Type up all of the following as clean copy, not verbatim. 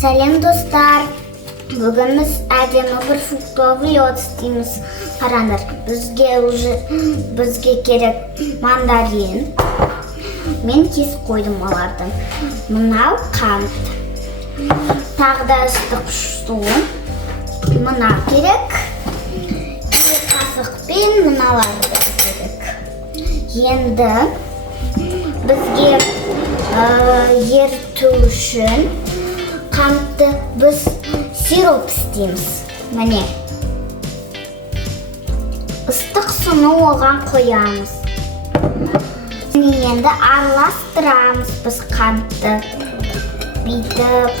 Сәлем достар, бүгін біз әдемі бір фруктовый лед істейміз. Қараңдар, бізге керек мандарин. Мен кесіп қойдым оларды. Мынау қант. Тағы да ыстық су. Мына керек. Қасықпен мыналарды керек. Енді бізге ерту үшін қантты біз сироп істейміз. Міне. Ыстық суны оған қоямыз. Енді араластырамыз біз қантты. Бүйтіп.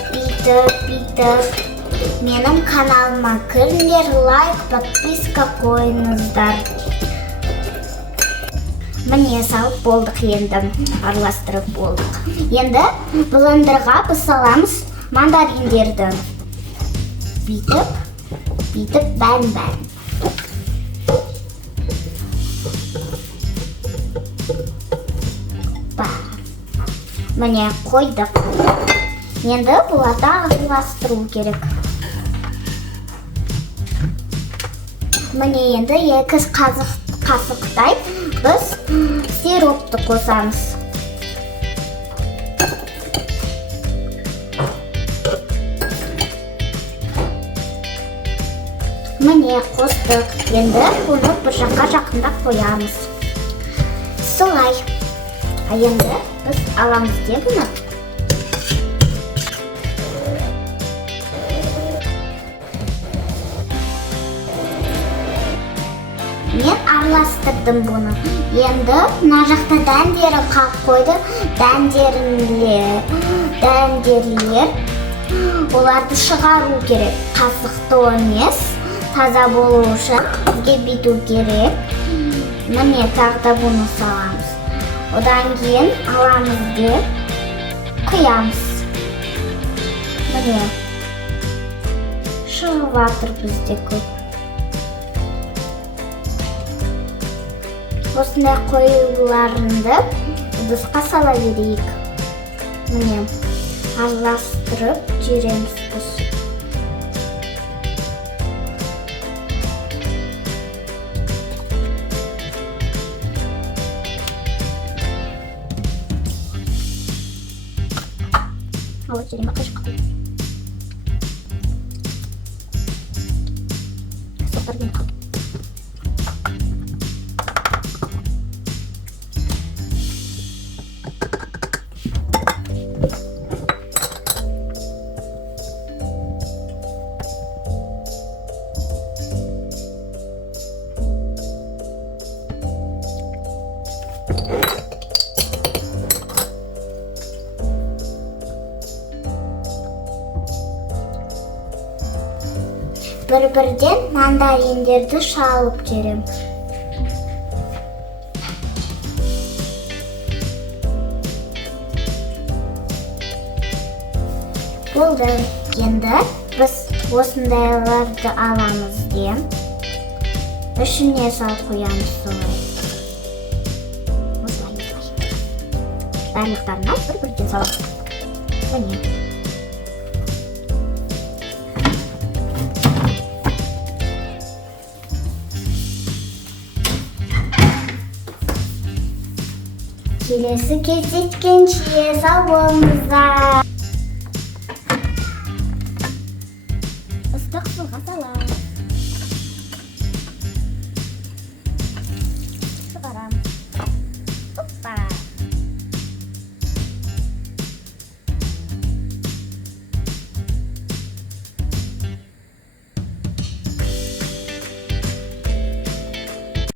Менің каналыма кіріңдер, лайк, подписка қойыңыздар. Міне салып болдық енді, араластырып болдық. Енді блендерға біз саламыз мандариндерді. Бүйтіп, бән-бән. Міне қойдық. Енді бұларды араластыру керек. Міне енді 2 қасықтай біз сиропты қосамыз. Міне қостық. Енді бұны бір жаққа жақындап қоямыз. Солай. Енді біз аламыз деп бұны. Мен араластырдым бұны. Енді мына жақта дәндері қалып қойды. Дәндерлер оларды шығару керек. Қасықты емес, таза болу үшін бізге бүйту керек. Міне тағы да бұны саламыз. Одан кейін аламыз деп құямыз. Міне шығып жатыр бізде көп. Осындай қоюларынды ыдысқа сала берейік. Міне араластырып жүреміз біз. Алып жүрейін қашыққа. Соқтармен қал. Бір-бірден мандариндерді шалып жүрем. Болды. Енді біз осындайларды аламыз де. Ішіне салып қоямыз солай. Осылай. Барлықтарына бір-бірден салып. Міне. Келесі кездескенше сау болыңыздар. Ыстық суға салам.